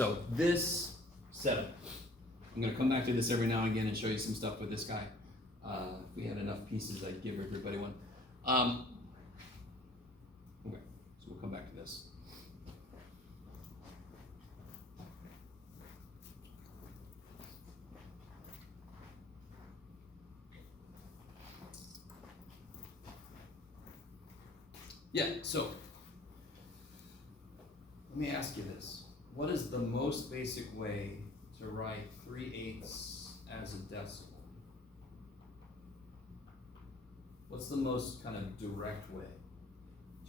So this setup, I'm going to come back to this every now and again and show you some stuff with this guy. If we had enough pieces, I'd give everybody one. Okay, so we'll come back to this. Yeah, so let me ask you this. What is the most basic way to write 3/8 as a decimal? What's the most kind of direct way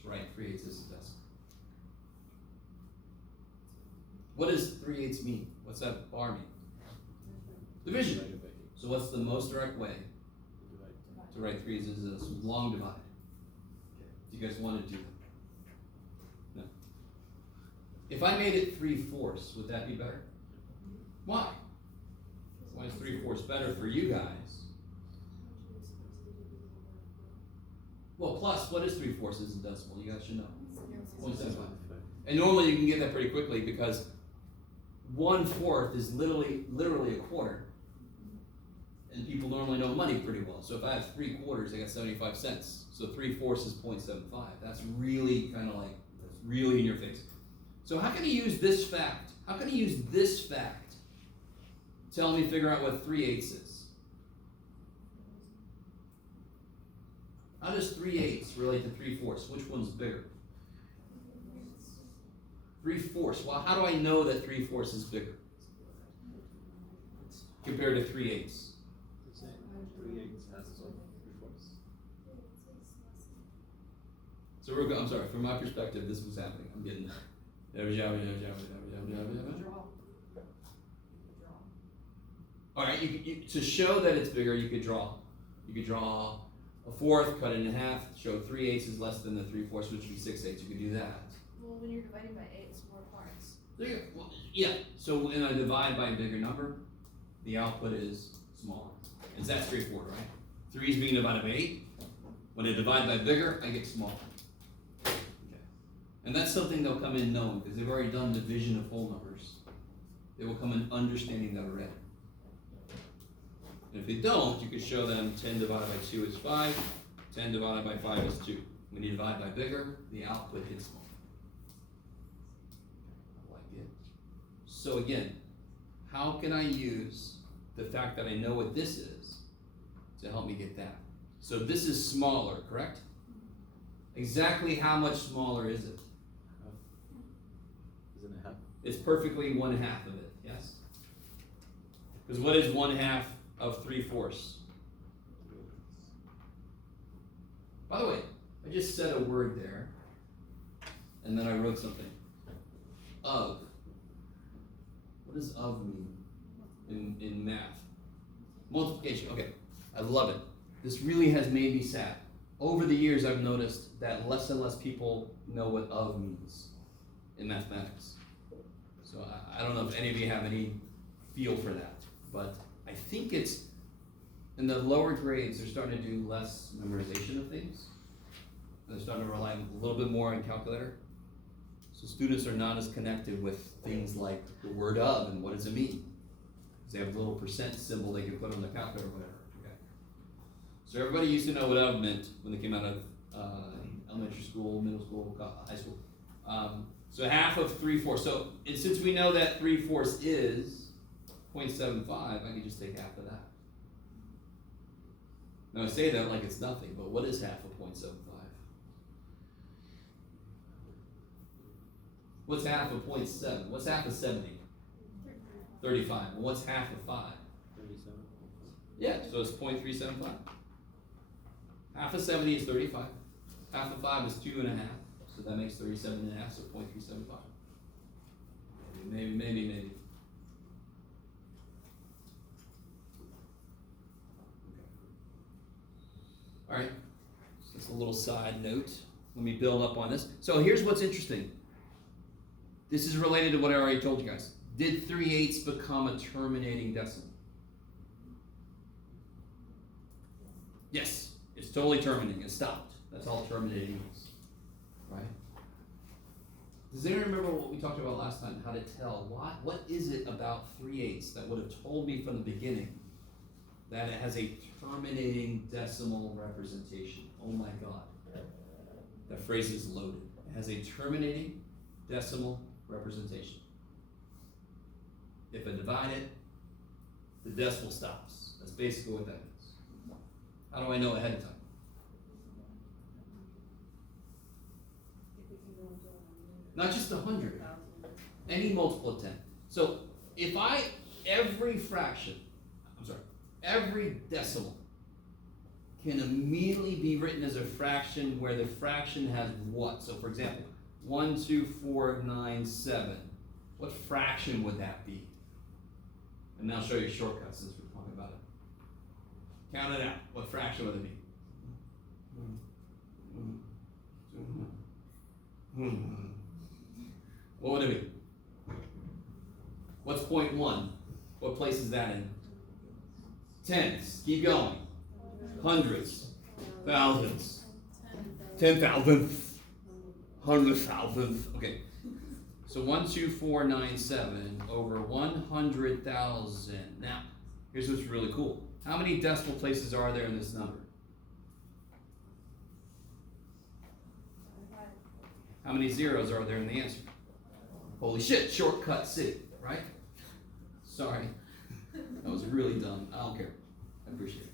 to write 3/8 as a decimal? What does 3/8 mean? What's that bar mean? Division. So what's the most direct way to write 3/8 as a decimal? Long divide. Do you guys want to do that? No. If I made it 3/4, would that be better? Why? Why is 3/4 better for you guys? Well, plus, what is 3/4 as a decimal? You guys should know. 0.75. And normally you can get that pretty quickly because 1/4 is literally a quarter. And people normally know money pretty well. So if I have 3/4, I got 75 cents. So 3/4 is 0.75. That's really kind of like, that's really in your face. So how can you use this fact? How can you use this fact to help me figure out what 3/8 is? How does 3/8 relate to 3/4? Which one's bigger? 3/4. Well, how do I know that 3/4 is bigger compared to 3/8? So I'm sorry, from my perspective, this was happening. I'm getting all right, you, to show that it's bigger, you could draw. You could draw a fourth, cut it in half, show 3/8 is less than the 3/4, which would be 6/8. You could do that. Well, when you're dividing by 8, it's more parts. There you go. Well, yeah, so when I divide by a bigger number, the output is smaller. And that's straightforward, right? 3 is being divided by 8. When I divide by bigger, I get smaller. Okay. And that's something they'll come in knowing, because they've already done division of whole numbers. They will come in understanding that already. And if they don't, you could show them 10 divided by 2 is 5, 10 divided by 5 is 2. When you divide by bigger, the output is smaller. I like it. So again, how can I use the fact that I know what this is to help me get that? So this is smaller, correct? Exactly how much smaller is it? Isn't it half? It's perfectly 1/2 of it, yes? Because what is 1/2 of 3/4? By the way, I just said a word there, and then I wrote something. Of. What does of mean in math? Multiplication, okay. I love it. This really has made me sad. Over the years, I've noticed that less and less people know what of means in mathematics. So I don't know if any of you have any feel for that, but I think it's, in the lower grades, they're starting to do less memorization of things. They're starting to rely a little bit more on calculator. So students are not as connected with things like the word of and what does it mean. Because they have a little percent symbol they can put on the calculator or whatever. Okay. So everybody used to know what of meant when they came out of elementary school, middle school, high school. So 1/2 of 3/4. So and since we know that 3/4 is 0.75, I can just take 1/2 of that. Now I say that like it's nothing, but what is 1/2 of 0.75? What's 1/2 of 0.7? What's 1/2 of 70? 35. Well, what's 1/2 of 5? 37. Yeah, so it's 0.375. 1/2 of 70 is 35. 1/2 of 5 is 2.5. So that makes 37.5, so 0.375. Maybe. Okay. All right, so that's a little side note. Let me build up on this. So here's what's interesting. This is related to what I already told you guys. Did 3/8 become a terminating decimal? Yes, it's totally terminating. It stopped. That's all terminating is, right? Does anyone remember what we talked about last time? How to tell what is it about 3/8 that would have told me from the beginning that it has a terminating decimal representation? Oh my God, that phrase is loaded. It has a terminating decimal representation. If I divide it, the decimal stops. That's basically what that means. How do I know ahead of time? Not just 100, any multiple of 10. So if every decimal can immediately be written as a fraction where the fraction has what? So for example, 12497. What fraction would that be? And I'll show you a shortcut since we're talking about it. Count it out. What fraction would it be? What would it be? What's 0.1? What place is that in? Tens. Keep going. Hundreds. Thousands. 10,000th. 100,000th. Okay. So 12497 over 100,000. Now, here's what's really cool. How many decimal places are there in this number? How many zeros are there in the answer? Holy shit, shortcut city, right? Sorry. That was really dumb. I don't care. I appreciate it.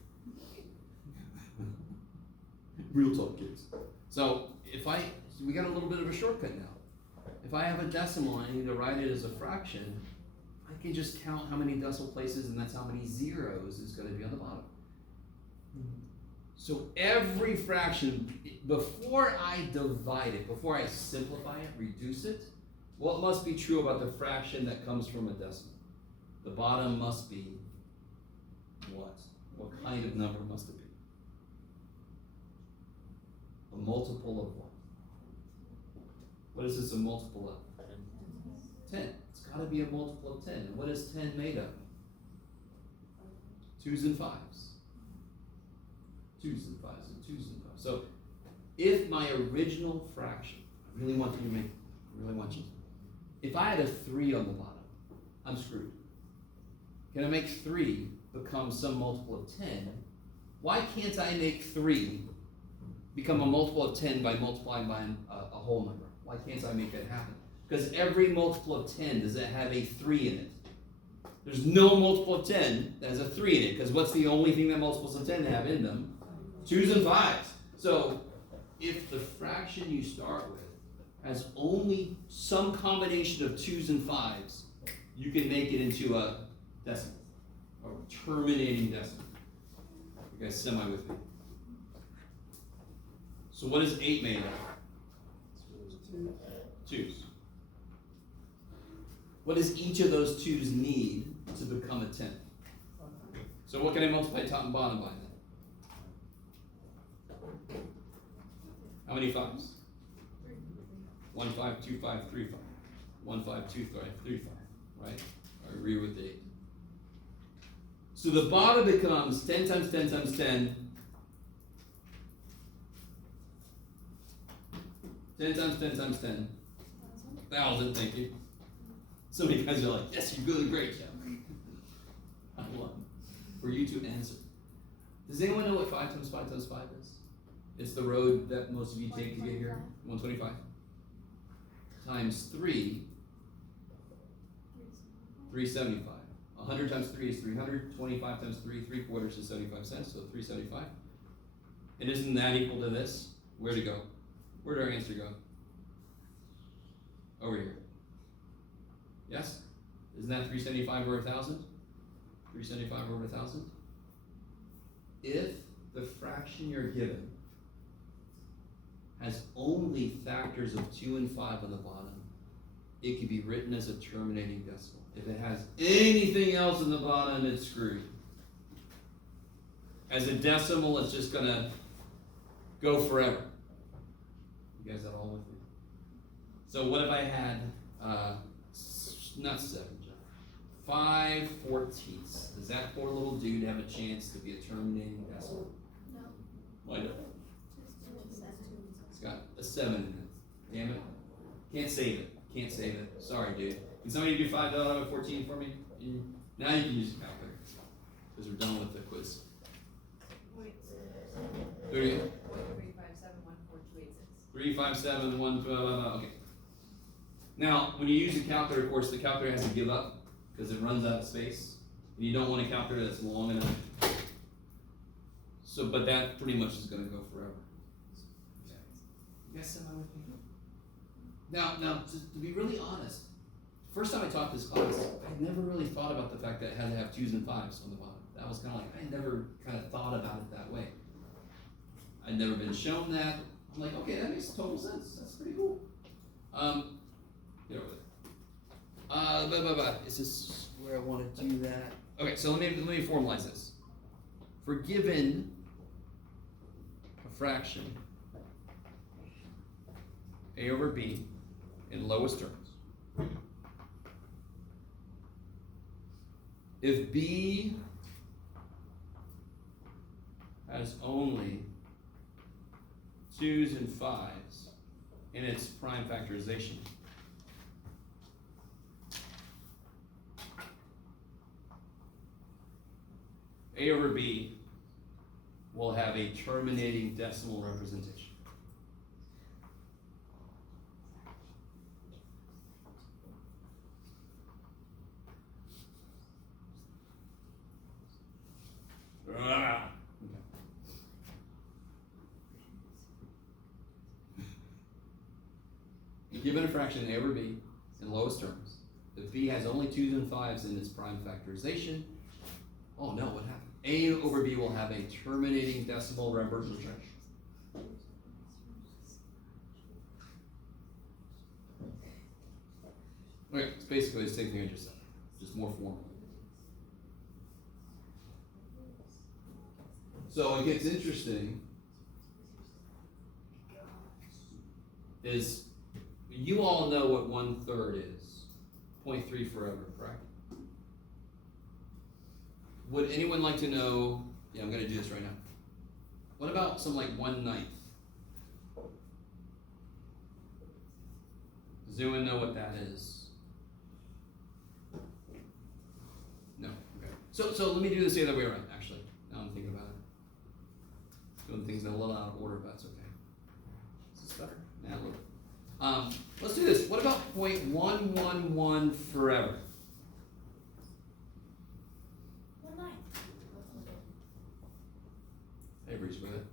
Real talk, kids. So we got a little bit of a shortcut now. If I have a decimal and I need to write it as a fraction, I can just count how many decimal places, and that's how many zeros is going to be on the bottom. So every fraction, before I divide it, before I simplify it, reduce it, what must be true about the fraction that comes from a decimal? The bottom must be what? What kind of number must it be? A multiple of what? What is this a multiple of? 10. It's got to be a multiple of 10. And what is 10 made of? 2's and 5's. 2's and 5's and 2's and 5's. So if my original fraction, I really want you, if I had a 3 on the bottom, I'm screwed. Can I make 3 become some multiple of 10? Why can't I make 3 become a multiple of 10 by multiplying by a whole number? Why can't I make that happen? Because every multiple of 10, does it have a 3 in it? There's no multiple of 10 that has a 3 in it, because what's the only thing that multiples of 10 have in them? 2's and 5's. So if the fraction you start with has only some combination of 2's and 5's, you can make it into a decimal, or terminating decimal. You guys semi with me? So what is 8 made of? 2's. What does each of those 2's need to become a 10? So what can I multiply top and bottom by then? How many 5's? 1, 5, 2, 5, 3, 5. 1, 5, 2, 5, 3, 5. Right? I agree with 8. So the bottom becomes 10 times 10 times 10. 10 times 10 times 10. 1,000, thank you. So many guys are like, yes, you're doing great, Jeff. I want for you to answer. Does anyone know what 5 times 5 times 5 is? It's the road that most of you take to get here. 125. Times 3, 375. 100 times 3 is 300. 25 times 3, 3/4 is 75 cents, so 375. And isn't that equal to this? Where'd it go? Where'd our answer go? Over here. Yes? Isn't that 375 over 1,000? 375 over 1,000? If the fraction you're given has only factors of 2 and 5 on the bottom, it can be written as a terminating decimal. If it has anything else in the bottom, it's screwed. As a decimal, it's just going to go forever. You guys are all with me? So what if I had, not 7, John, 5/14? Does that poor little dude have a chance to be a terminating decimal? No. Why not? It's got a 7 in it. Damn it. Can't save it. Can't save it. Sorry, dude. Can somebody do 5 divided by 14 for me? Now you can use a calculator. Because we're done with the quiz. Do it again. 3571286. Okay. Now, when you use a calculator, of course, the calculator has to give up because it runs out of space. And you don't want a calculator that's long enough. So, but that pretty much is going to go forever. You guys semi with me? Now, to be really honest, first time I taught this class, I never really thought about the fact that it had to have 2s and 5s on the bottom. That was kind of like, I never kind of thought about it that way. I'd never been shown that. I'm like, okay, that makes total sense. That's pretty cool. Get over there. Is this where I want to do that? Okay, so let me formalize this. For given a fraction, a over b, in lowest terms, if b has only 2s and 5s in its prime factorization, a over b will have a terminating decimal representation. Okay. Given a fraction a over b in lowest terms, if b has only 2s and 5s in its prime factorization, oh no, what happened? A over b will have a terminating decimal representation. Okay, it's basically the same thing I just said, just more formal. So it gets interesting is you all know what 1/3 is. 0.3 forever, correct? Would anyone like to know, yeah, I'm gonna do this right now. What about some like 1/9? Does anyone know what that is? No, okay. So let me do this the other way around, actually. Now I'm thinking about it. Doing things in a little out of order, but that's okay. Is this better? Yeah, a little bit. Let's do this. What about 0.111 forever? 1/9. Avery's with it.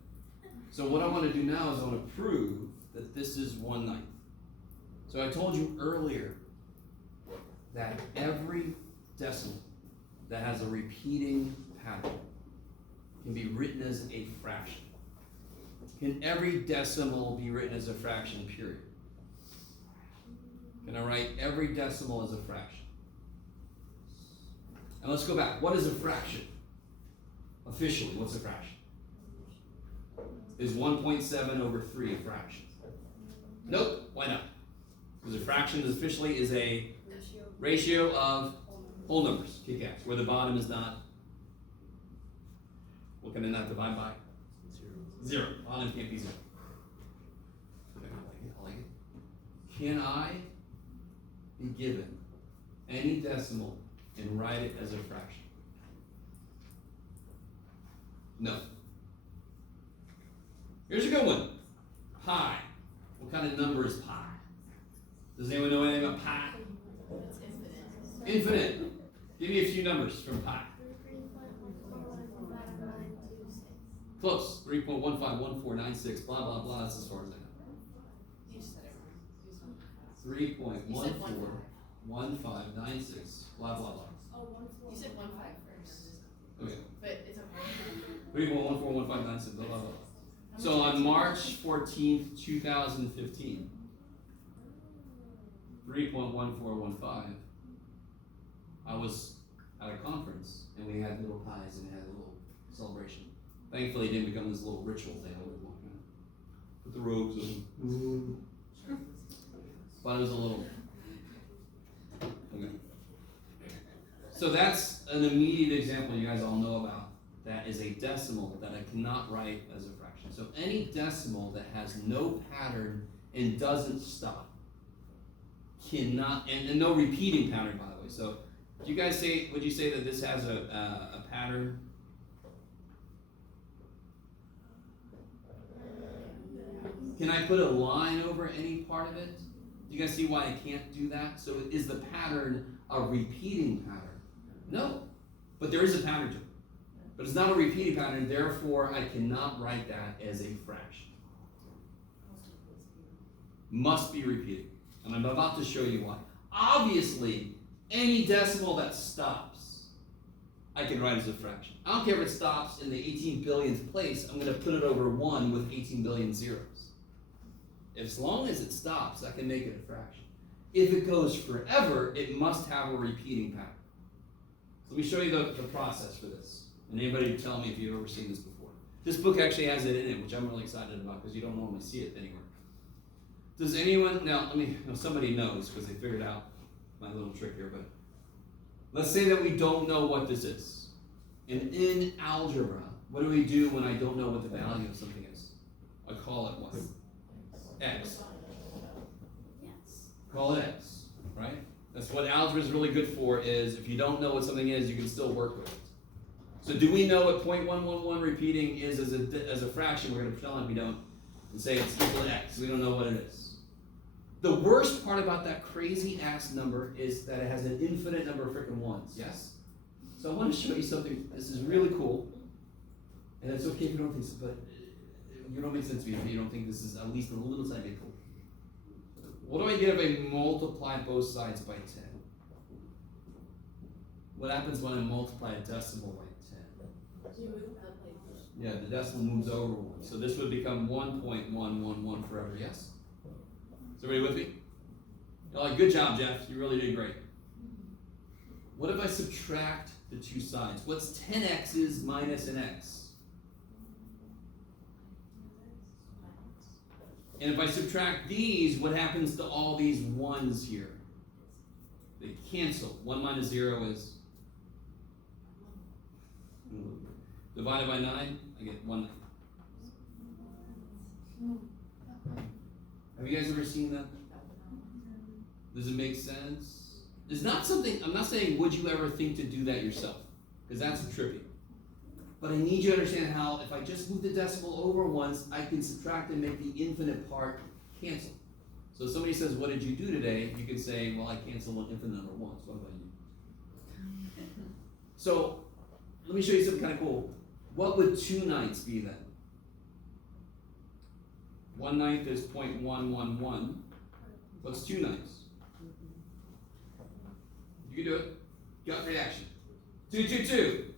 So what I want to do now is I want to prove that this is 1/9. So I told you earlier that every decimal that has a repeating pattern can be written as a fraction. Can every decimal be written as a fraction, period? Can I write every decimal as a fraction? And let's go back. What is a fraction? Officially, what's a fraction? Is 1.7 over 3 a fraction? Nope, why not? Because a fraction officially is a ratio of whole numbers, kick-ass, where the bottom is not, what can it not divide by? 0. Bottom can't be 0. I like it. Can I be given any decimal and write it as a fraction? No. Here's a good one. Pi. What kind of number is pi? Does anyone know anything about pi? It's infinite. Infinite. Give me a few numbers from pi. Close. 3.151496. Blah blah blah. That's as far as I know. You just said it wrong. 3.141596. Blah blah blah. You said 1/5 first. Okay. But it's okay. 3.141596. Blah blah blah. So on March 14th, 2015, 3.1415, I was at a conference and we had little pies and had a little celebration. Thankfully, it didn't become this little ritual thing. I would walk in, put the robes on. But it was a little. Okay. So that's an immediate example you guys all know about. That is a decimal that I cannot write as a fraction. So any decimal that has no pattern and doesn't stop cannot, and no repeating pattern, by the way. So, do you guys say, would you say that this has a pattern? Can I put a line over any part of it? Do you guys see why I can't do that? So is the pattern a repeating pattern? No, but there is a pattern to it. But it's not a repeating pattern, therefore I cannot write that as a fraction. Must be repeated. And I'm about to show you why. Obviously, any decimal that stops, I can write as a fraction. I don't care if it stops in the 18 billionth place, I'm going to put it over 1 with 18 billion zeros. As long as it stops, I can make it a fraction. If it goes forever, it must have a repeating pattern. So let me show you the process for this. And anybody tell me if you've ever seen this before. This book actually has it in it, which I'm really excited about because you don't normally see it anywhere. Does anyone, now somebody knows because they figured out my little trick here, but let's say that we don't know what this is. And in algebra, what do we do when I don't know what the value of something is? I call it what? X. Yes. Call it X, right? That's what algebra is really good for, is if you don't know what something is, you can still work with it. So do we know what 0.111 repeating is as a fraction? We're going to pretend like we don't and say it's equal to X. We don't know what it is. The worst part about that crazy ass number is that it has an infinite number of freaking ones, yes? So I want to show you something. This is really cool. And it's okay if you don't think so, but you don't make sense to me if you don't think this is at least a little tiny bit cool. What do I get if I multiply both sides by 10? What happens when I multiply a decimal by 10? Do you move up like this? Yeah, the decimal moves over 1. So this would become 1.111 forever, yes? Is everybody with me? You're like, good job, Jeff. You really did great. What if I subtract the two sides? What's 10x's minus an x? And if I subtract these, what happens to all these ones here? They cancel. 1 minus 0 is divided by 9. I get 1. Have you guys ever seen that? Does it make sense? It's not something, I'm not saying would you ever think to do that yourself, because that's trippy. But I need you to understand how if I just move the decimal over once, I can subtract and make the infinite part cancel. So if somebody says, what did you do today? You can say, well, I canceled an infinite number once. What about you? So let me show you something kind of cool. What would 2 ninths be then? 1 ninth is 0.111. What's 2 ninths? You can do it. Gut reaction. 2, 2, 2.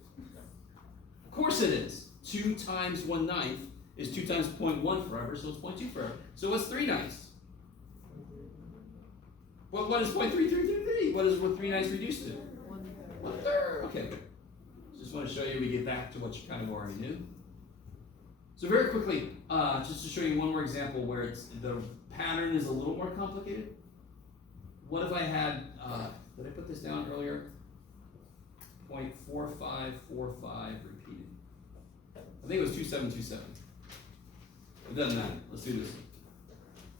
Of course it is. 2 times 1 ninth is 2 times 0.1 forever, so it's 0.2 forever. So what's 3 ninths? Well, what is 0.3333? What is 3 ninths reduced to? 1/3. Okay, good. Just want to show you we get back to what you kind of already knew. So very quickly, just to show you one more example where the pattern is a little more complicated. What if I had, did I put this down earlier? 0.4545 repeated. I think it was 2727. It doesn't matter. Let's do this.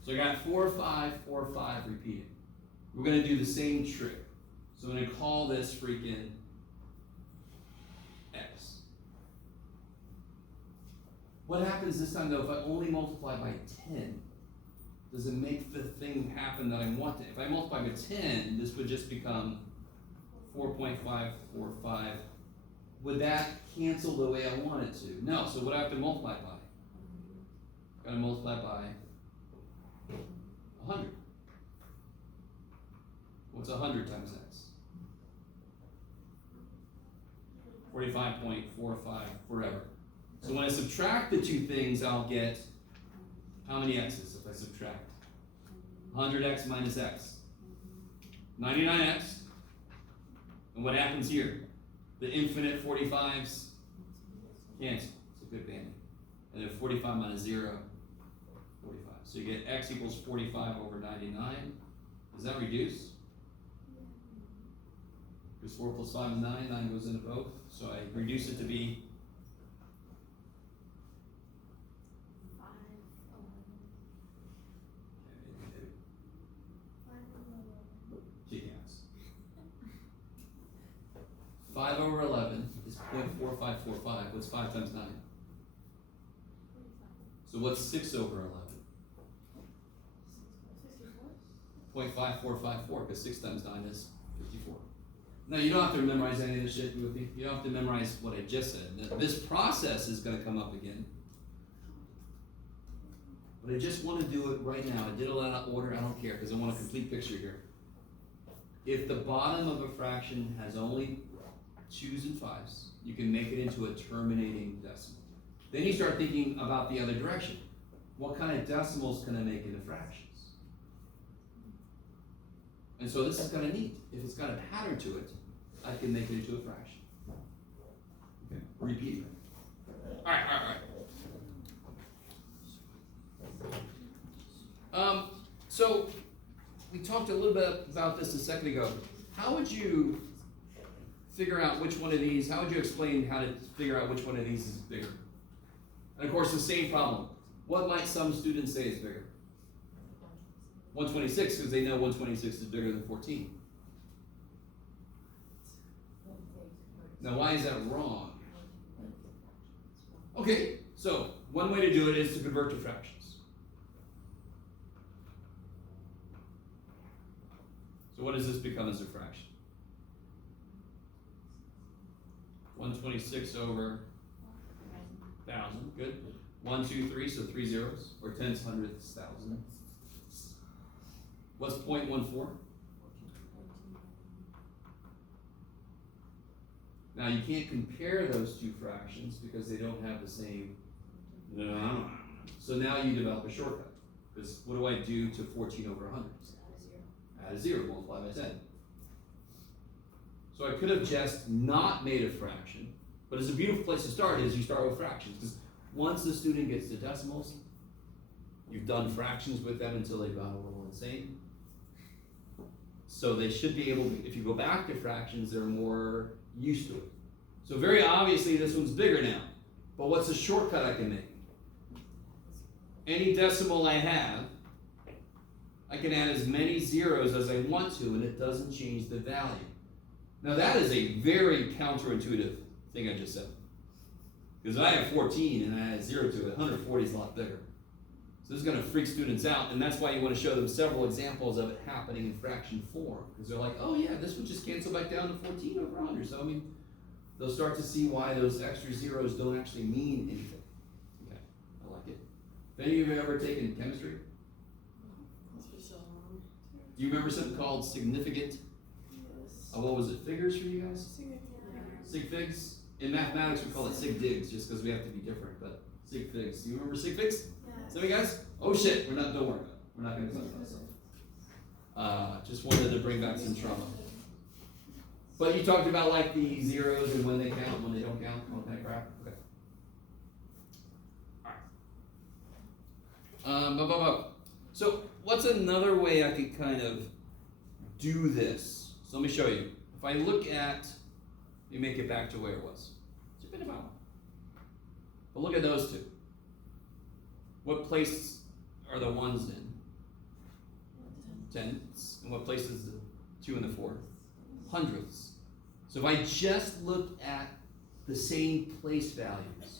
So I got 4545 repeated. We're going to do the same trick. So I'm going to call this freaking X. What happens this time though if I only multiply by 10? Does it make the thing happen that I want it? If I multiply by 10, this would just become 4.545. Would that cancel the way I want it to? No, so what do I have to multiply by? I've got to multiply by 100. What's 100 times x? 45.45 forever. So when I subtract the two things, I'll get how many x's if I subtract? 100x minus x. 99x. And what happens here? The infinite 45s cancel. It's a good band. And then 45 minus 0, 45. So you get x equals 45 over 99. Does that reduce? Because 4 plus 5 is 9. 9 goes into both. So I reduce it to be 5, 11. .4545. What's 5 times 9? So what's 6 over 11? 0.5454, because 6 times 9 is 54. Now, you don't have to memorize any of this shit, you with me? You don't have to memorize what I just said. This process is going to come up again. But I just want to do it right now. I did it out of order, I don't care, because I want a complete picture here. If the bottom of a fraction has only 2's and 5's, you can make it into a terminating decimal. Then you start thinking about the other direction. What kind of decimals can I make into fractions? And so this is kind of neat. If it's got a pattern to it, I can make it into a fraction. Okay, repeat it. All right. So we talked a little bit about this a second ago. How would you figure out which one of these, how would you explain how to figure out which one of these is bigger? And of course, the same problem. What might some students say is bigger? 126, because they know 126 is bigger than 14. Now, why is that wrong? Okay, so one way to do it is to convert to fractions. So what does this become as a fraction? 126 over 1,000, good. 1, 2, 3, so 3 zeros, or tens, hundredths, thousands. What's 0.14? Now you can't compare those two fractions because they don't have the same. So now you develop a shortcut. Because what do I do to 14 over 100? Add a 0, multiply by 10. So I could have just not made a fraction, but it's a beautiful place to start is you start with fractions. Because once the student gets to decimals, you've done fractions with them until they've gone a little insane. So they should be able to, if you go back to fractions, they're more used to it. So very obviously this one's bigger now. But what's a shortcut I can make? Any decimal I have, I can add as many zeros as I want to, and it doesn't change the value. Now that is a very counterintuitive thing I just said. Because if I have 14 and I add 0 to it, 140 is a lot bigger. So this is going to freak students out, and that's why you want to show them several examples of it happening in fraction form. Because they're like, oh yeah, this would just cancel back down to 14 over 100. So I mean, they'll start to see why those extra zeros don't actually mean anything. Okay, I like it. Have any of you ever taken chemistry? Do you remember something called significant? Yes. What was it, figures for you guys? Sig figs? In mathematics we call it sig digs, just because we have to be different, but sig figs. Do you remember sig figs? Yes. Some of you guys? Oh shit, don't worry about it. We're not going to talk about that. Just wanted to bring back some trauma. But you talked about like the zeros and when they count, when they don't count, all kind of crap. Okay. Alright. So what's another way I could kind of do this? So let me show you. If I look at, let me make it back to where it was. It's a bit about. But look at those two. What place are the ones in? Tenths. And what place is the 2 and the 4? Hundredths. So if I just look at the same place values,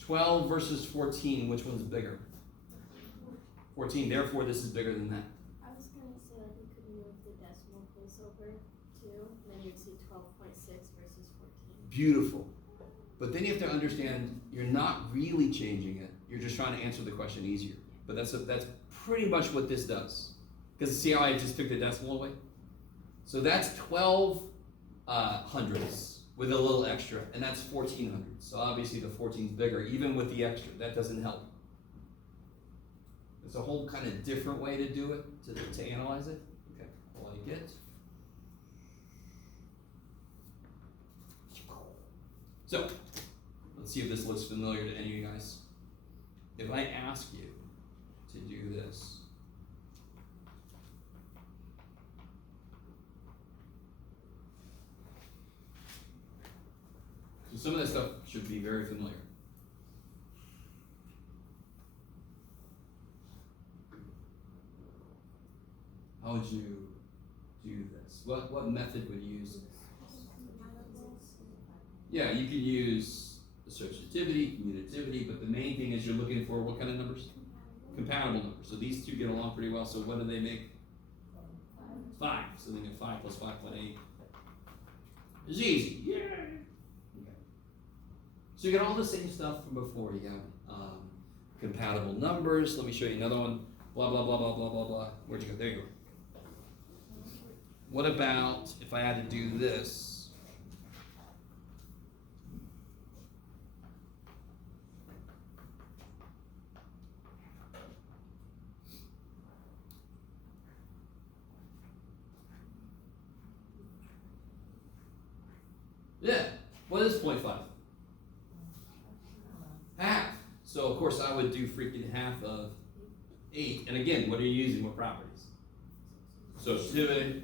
12 versus 14, which one's bigger? 14, therefore this is bigger than that. I was going to say like you could move the decimal place over too, and then you'd see 12.6 versus 14. Beautiful. But then you have to understand you're not really changing it. You're just trying to answer the question easier. But that's pretty much what this does. Because see how I just took the decimal away? So that's 12 hundredths with a little extra, and that's 14 hundredths. So obviously the 14 is bigger, even with the extra. That doesn't help. It's a whole kind of different way to do it, to analyze it. Okay, I like it. So, let's see if this looks familiar to any of you guys. If I ask you to do this, so some of this stuff should be very familiar. How would you do this? What method would you use? Yeah, you can use associativity, commutativity, but the main thing is you're looking for what kind of numbers? Compatible numbers. So these two get along pretty well. So what do they make? 5. So they get 5 plus 5.8. It's easy. Yeah. Okay. So you got all the same stuff from before. You got compatible numbers. Let me show you another one. Blah, blah, blah, blah, blah, blah, blah. Where'd you go? There you go. What about if I had to do this? Yeah. What is 0.5? Half. So of course I would do freaking half of 8. And again, what are you using? What properties? Associativity,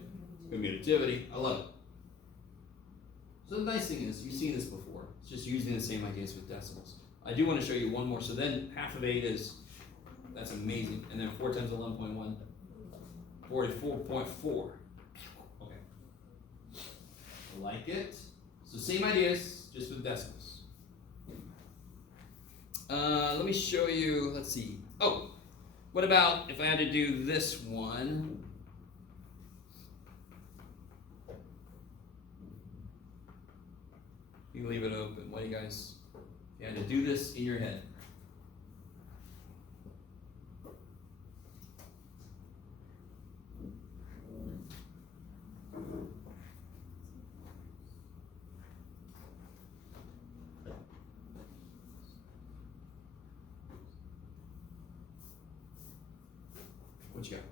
commutativity. I love it. So the nice thing is, you've seen this before. It's just using the same ideas with decimals. I do want to show you one more. So then half of 8 is, that's amazing. And then 4 times 11.1, 44.4. Okay. I like it. So same ideas, just with decimals. Let me show you, let's see. Oh, what about if I had to do this one? You leave it open. What do you guys, you had to do this in your head. What you got?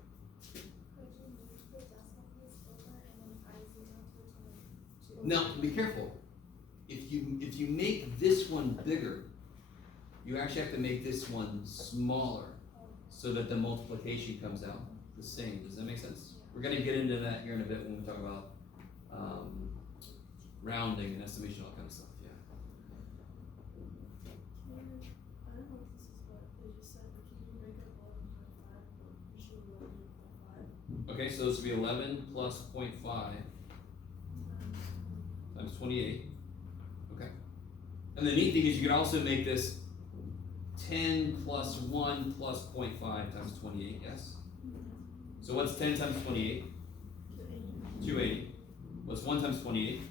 Now, be careful. If you make this one bigger, you actually have to make this one smaller so that the multiplication comes out the same. Does that make sense? We're going to get into that here in a bit when we talk about rounding and estimation, all kind of stuff. Yeah. I don't know if this is what they just said, but can you make up 11.5 or usually 11.5? Okay, so this would be 11 plus 0.5 times 28. Okay. And the neat thing is you can also make this 10 plus 1 plus 0.5 times 28, yes? So what's 10 times 28? 280. What's 1 times 28?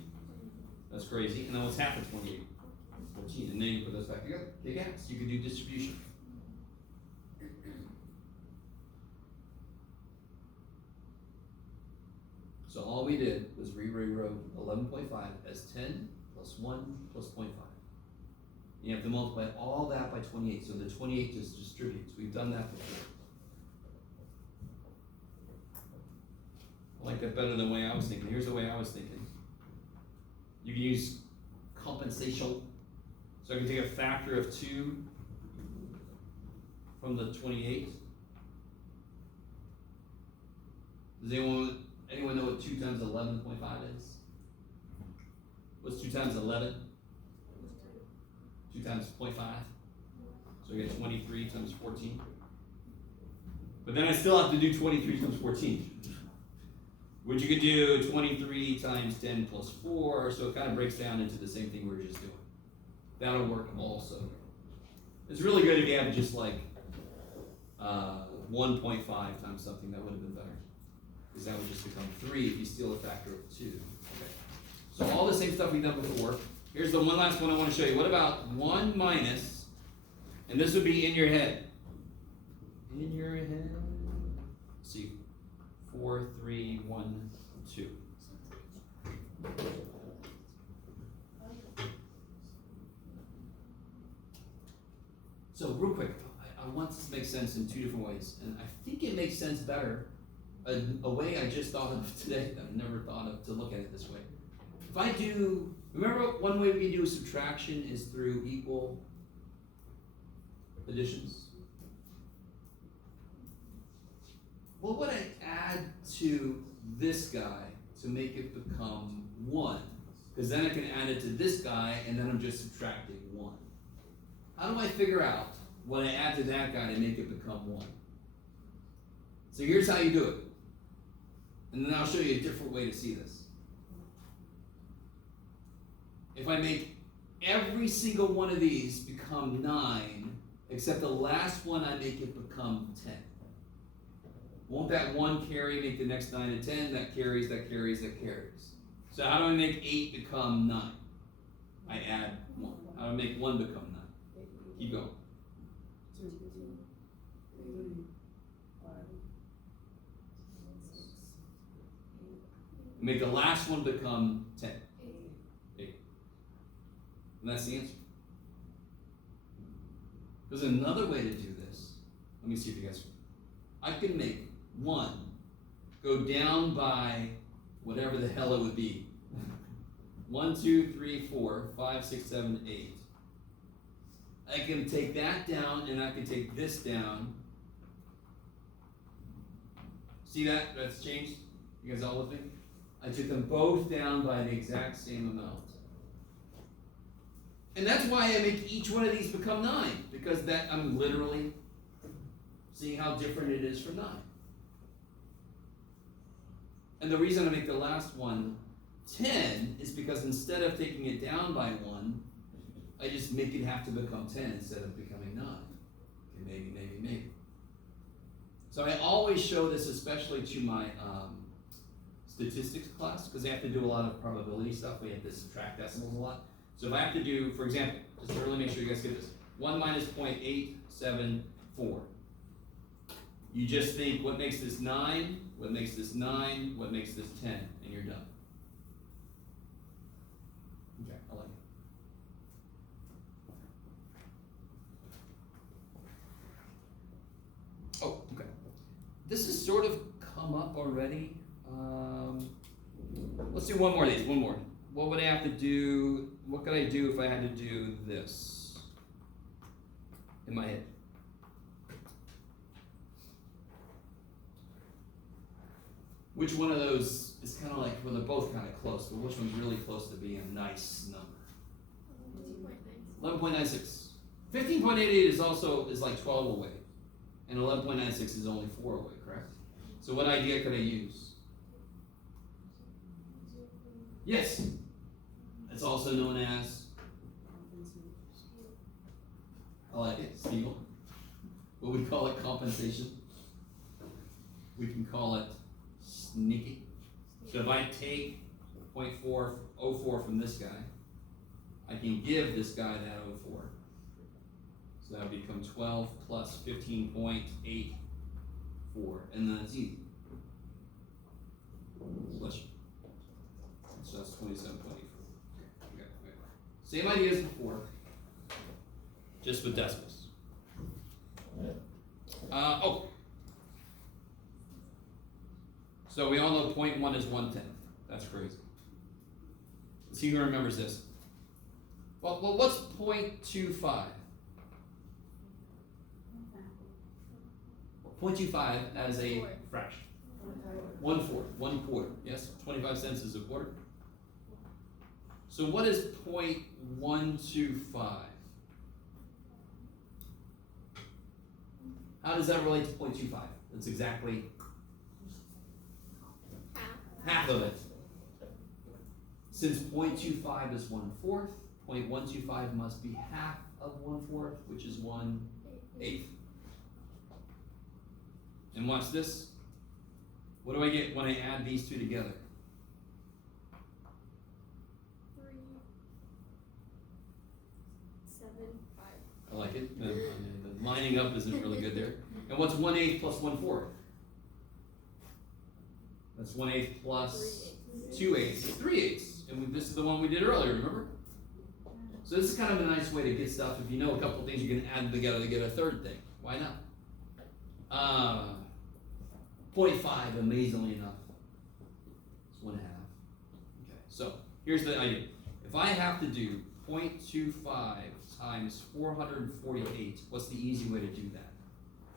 That's crazy. And then what's half of 28? 14. And then you put those back together. Kick ass. You can do distribution. So all we did was rewrote 11.5 as 10 plus 1 plus 0.5. You have to multiply all that by 28, so the 28 just distributes. We've done that before. I like that better than the way I was thinking. Here's the way I was thinking. You can use compensation. So I can take a factor of 2 from the 28. Does anyone know what 2 times 11.5 is? What's 2 times 11? 2 times 0.5. So we get 23 times 14. But then I still have to do 23 times 14. Which you could do 23 times 10 plus 4, so it kind of breaks down into the same thing we were just doing. That'll work also. It's really good if you have just like 1.5 times something. That would have been better. Because that would just become 3 if you steal a factor of 2. Okay. So all the same stuff we've done before. Here's the one last one I want to show you. What about 1 minus, and this would be in your head. In your head. Let's see. 4, 3, 1, 2. So real quick, I want this to make sense in 2 different ways, and I think it makes sense better a way I just thought of today that I've never thought of to look at it this way. If I do, remember one way we can do a subtraction is through equal additions? What would I add to this guy to make it become 1? Because then I can add it to this guy and then I'm just subtracting 1. How do I figure out what I add to that guy to make it become 1? So here's how you do it. And then I'll show you a different way to see this. If I make every single one of these become 9, except the last one I make it become 10. Won't that one carry make the next 9 and 10? That carries, that carries, that carries. So how do I make 8 become 9? I add 1. How do I make 1 become 9? Keep going. 2, 3, 5, 6, Make the last one become 10. 8. And that's the answer. There's another way to do this. Let me see if you guys. I can make 1 go down by whatever the hell it would be. 1, 2, 3, 4, 5, 6, 7, 8. I can take that down and I can take this down. See that? That's changed? You guys all with me? I took them both down by the exact same amount. And that's why I make each one of these become 9, because that I'm literally seeing how different it is from 9. And the reason I make the last one 10 is because instead of taking it down by 1, I just make it have to become 10 instead of becoming 9. Okay, maybe. So I always show this, especially to my statistics class, because they have to do a lot of probability stuff. We have to subtract decimals a lot. So if I have to do, for example, just to really make sure you guys get this, 1 minus 0.874. You just think, what makes this 9? What makes this 9? What makes this 10? And you're done. Okay, I like it. Oh, okay. This has sort of come up already. Let's do one more of these, one more. What would I have to do? What could I do if I had to do this in my head? Which one of those is kind of like, well, they're both kind of close, but which one's really close to being a nice number? 11.96. 15.88 is also like 12 away, and 11.96 is only 4 away, correct? So what idea could I use? Yes. It's also known as, I like it, Spiegel. What we call it, compensation. We can call it sneaky. So if I take 0.404 from this guy, I can give this guy that 04. So that would become 12 plus 15.84, and then it's easy. Bless you. So that's 27.84. Okay. Same idea as before, just with decimals. So we all know 0.1 is 1/10. That's crazy. Let's see who remembers this. Well, what's 0.25? 0.25 as a fraction. 1/4, 1/4. Yes, 25 cents is a quarter. So what is 0.125? How does that relate to 0.25? That's exactly half of it. Since 0.25 is 1/4, 0.125 must be half of 1/4, which is 1/8. And watch this. What do I get when I add these two together? 3, 7, 5. I like it. The lining up isn't really good there. And what's 1/8 plus 1/4? That's 1/8 plus 2/8, 3/8. And this is the one we did earlier, remember? So this is kind of a nice way to get stuff. If you know a couple things, you can add them together to get a third thing. Why not? 0.5, amazingly enough, it's 1/2. Okay, so here's the idea. If I have to do 0.25 times 448, what's the easy way to do that?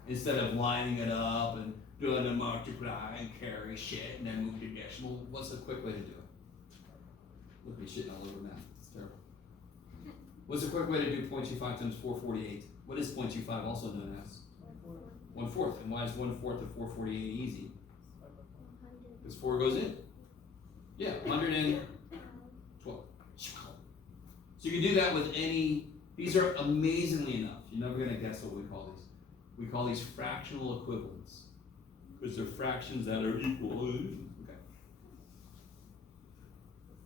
Instead of lining it up and doing the multiply and carry shit and then move to decimal, what's a quick way to do it? Look at me shitting all over math. It's terrible. What's a quick way to do 0.25 times 448? What is 0.25 also known as? 1/4. And why is 1/4 of 448 easy? 100. Because 4 goes in. Yeah, 112. So you So you can do that with any, these are amazingly enough, you're never gonna guess what we call these. We call these fractional equivalents, because they're fractions that are equal. Okay.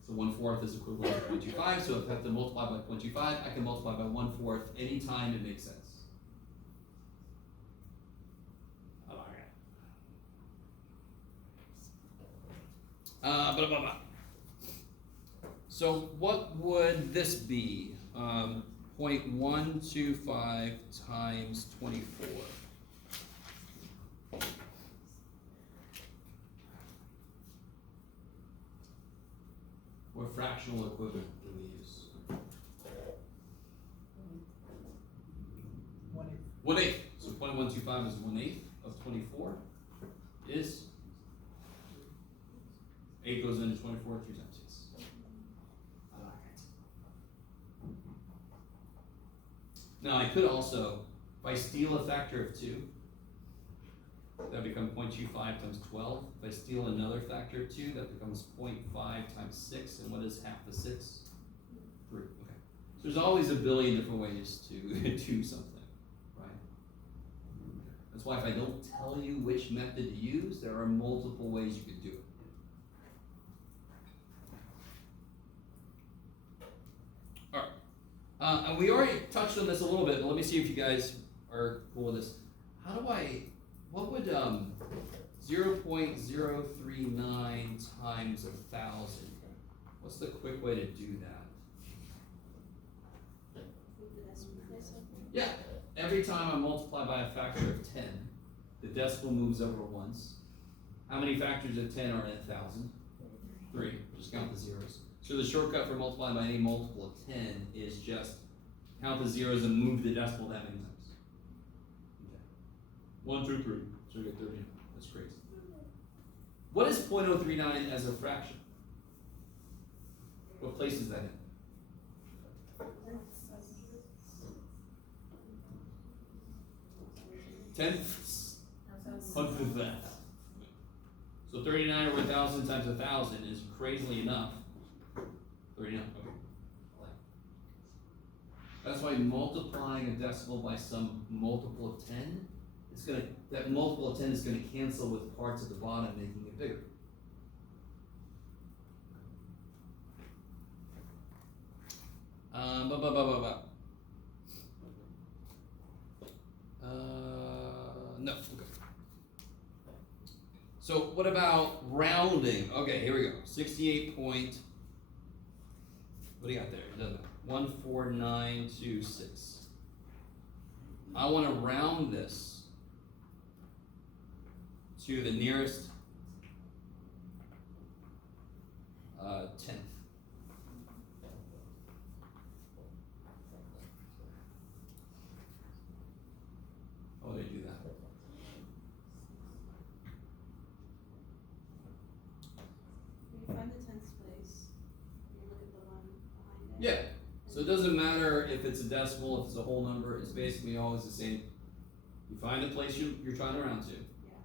So 1/4 is equivalent to 0.25, so if I have to multiply by 0.25, I can multiply by 1/4 anytime it makes sense. I like it. Blah, blah, blah. So what would this be? 0.125 times 24. What fractional equivalent do we use? 1/8. So 0.125 is 1/8 of 24 is 8 goes into 24 3 times 6. I like it. Now I could also, if I steal a factor of 2, that becomes 0.25 times 12. If I steal another factor of 2, that becomes 0.5 times 6. And what is half the 6? 3. Okay. So there's always a billion different ways to do something, right? That's why if I don't tell you which method to use, there are multiple ways you could do it. And we already touched on this a little bit, but let me see if you guys are cool with this. What would 0.039 times 1,000, what's the quick way to do that? Yeah, every time I multiply by a factor of 10, the decimal moves over once. How many factors of 10 are in 1,000? 3, just count the zeros. So the shortcut for multiplying by any multiple of 10 is just count the zeros and move the decimal that many times. Okay. 1, 2, 3. So we get 39. That's crazy. What is 0.039 as a fraction? What place is that in? Tenths? Hundredth of that. So 39 over 1,000 times 1,000 is crazily enough 39. Okay. That's why multiplying a decimal by some multiple of 10, that multiple of 10 is going to cancel with parts at the bottom, making it bigger. No. Okay. So what about rounding? Okay, here we go. 68 point. What do you got there? It doesn't matter. 14926. I want to round this to the nearest tenth. How would I do that? When you find the 10th place, you look at the one behind it. Yeah. So it doesn't matter if it's a decimal, if it's a whole number, it's basically always the same. You find the place you're trying to round to. Yeah.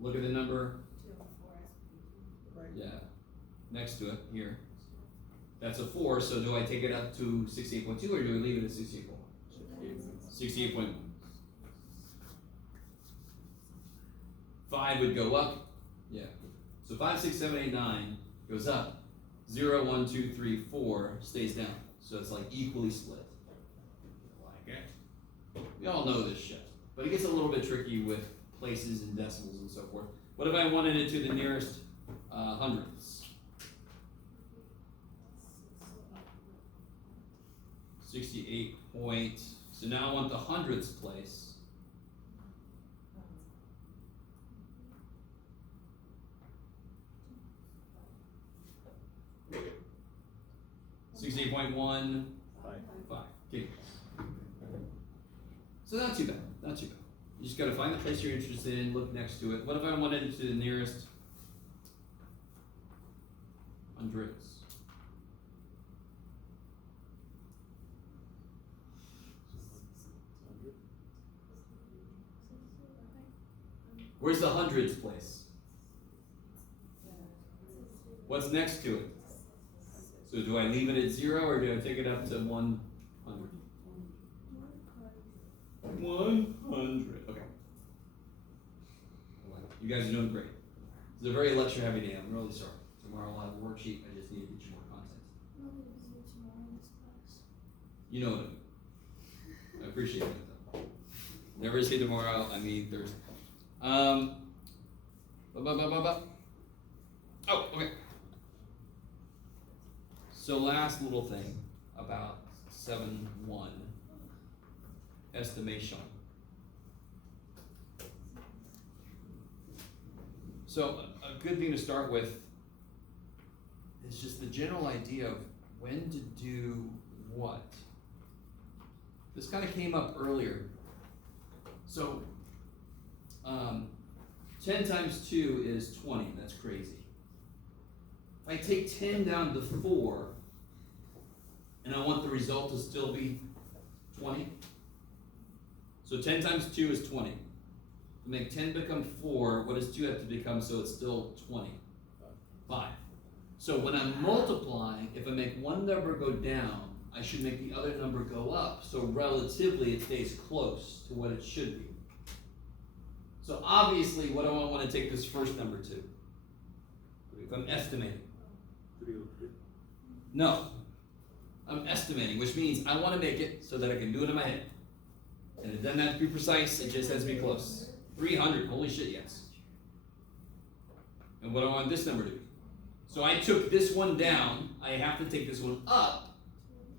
Look at the number, 2 over 4. yeah, next to it, here. That's a 4, so do I take it up to 68.2 or do I leave it at 68.1? 68.1. 5 would go up, yeah. So 5, 6, 7, 8, 9 goes up. 0, 1, 2, 3, 4 stays down. So it's like equally split. Like it. We all know this shit. But it gets a little bit tricky with places and decimals and so forth. What if I wanted it to the nearest hundredths? 68 point. So now I want the hundredths place. $68.15. Okay. So not too bad. Not too bad. You just got to find the place you're interested in, look next to it. What if I wanted it to the nearest hundredths? Where's the hundredths place? What's next to it? So do I leave it at 0 or do I take it up to 100? 100. Okay. You guys are doing great. It's a very lecture heavy day. I'm really sorry. Tomorrow I'll have a worksheet. I just need to get you more content. You know what I mean. I appreciate that though. Never say tomorrow, I mean Thursday. Oh, okay. So last little thing about 7.1, estimation. So a good thing to start with is just the general idea of when to do what. This kind of came up earlier. So 10 times 2 is 20, that's crazy. If I take 10 down to 4, and I want the result to still be 20, so 10 times 2 is 20. To make 10 become 4, what does 2 have to become so it's still 20? 5. So when I'm multiplying, if I make one number go down, I should make the other number go up, so relatively it stays close to what it should be. So obviously, what do I want to take this first number to? If I'm estimating. 303. No. I'm estimating, which means I want to make it so that I can do it in my head. And it doesn't have to be precise, it just has to be close. 300, holy shit, yes. And what do I want this number to be? So I took this one down, I have to take this one up,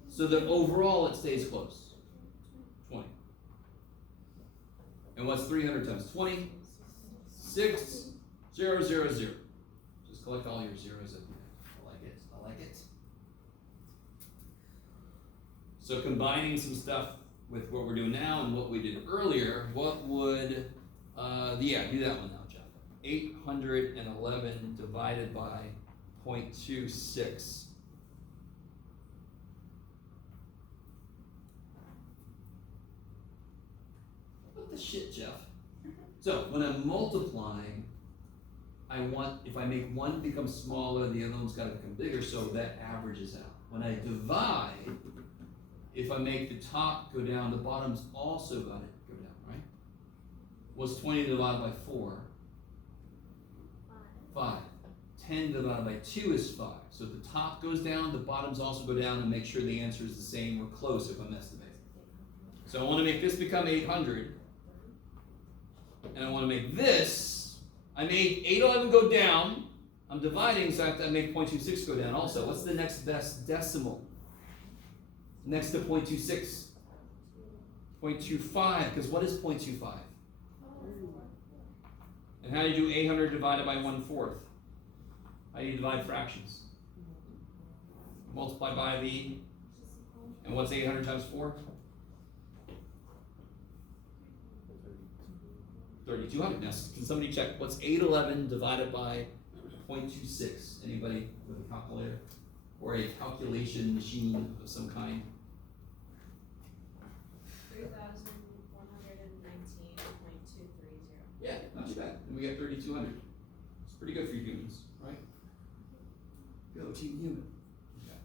so that overall it stays close. 20. And what's 300 times 20? 6, 0, 0, 0. Just collect all your zeros at the end. I like it, I like it. So combining some stuff with what we're doing now and what we did earlier, what would, do that one now, Jeff. 811 divided by 0.26. What the shit, Jeff? So when I'm multiplying, I want, if I make one become smaller, the other one's got to become bigger, so that averages out. When I divide, if I make the top go down, the bottom's also got to go down, right? What's 20 divided by 4? 5. 10 divided by 2 is 5. So if the top goes down, the bottoms also go down, and make sure the answer is the same or close if I'm estimating. So I want to make this become 800. And I want to make this, I made 811 go down. I'm dividing, so I have to make 0.26 go down also. What's the next best decimal? Next to 0.26? 0.25, because what is 0.25? And how do you do 800 divided by 1/4? How do you divide fractions? Multiply by the, and what's 800 times 4? 3,200. Now, can somebody check? What's 811 divided by 0.26? Anybody with a calculator? Or a calculation machine of some kind? 3,119.230. Yeah, not too bad. And we got 3,200. It's pretty good for humans, right? Go Team Human. Okay.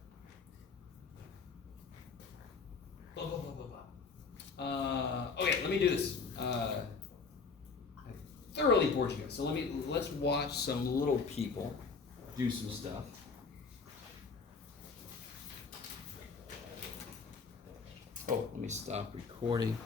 Blah, blah, blah, blah, blah. Okay, let me do this. I thoroughly bored you guys, so let's watch some little people do some stuff. Oh, let me stop recording.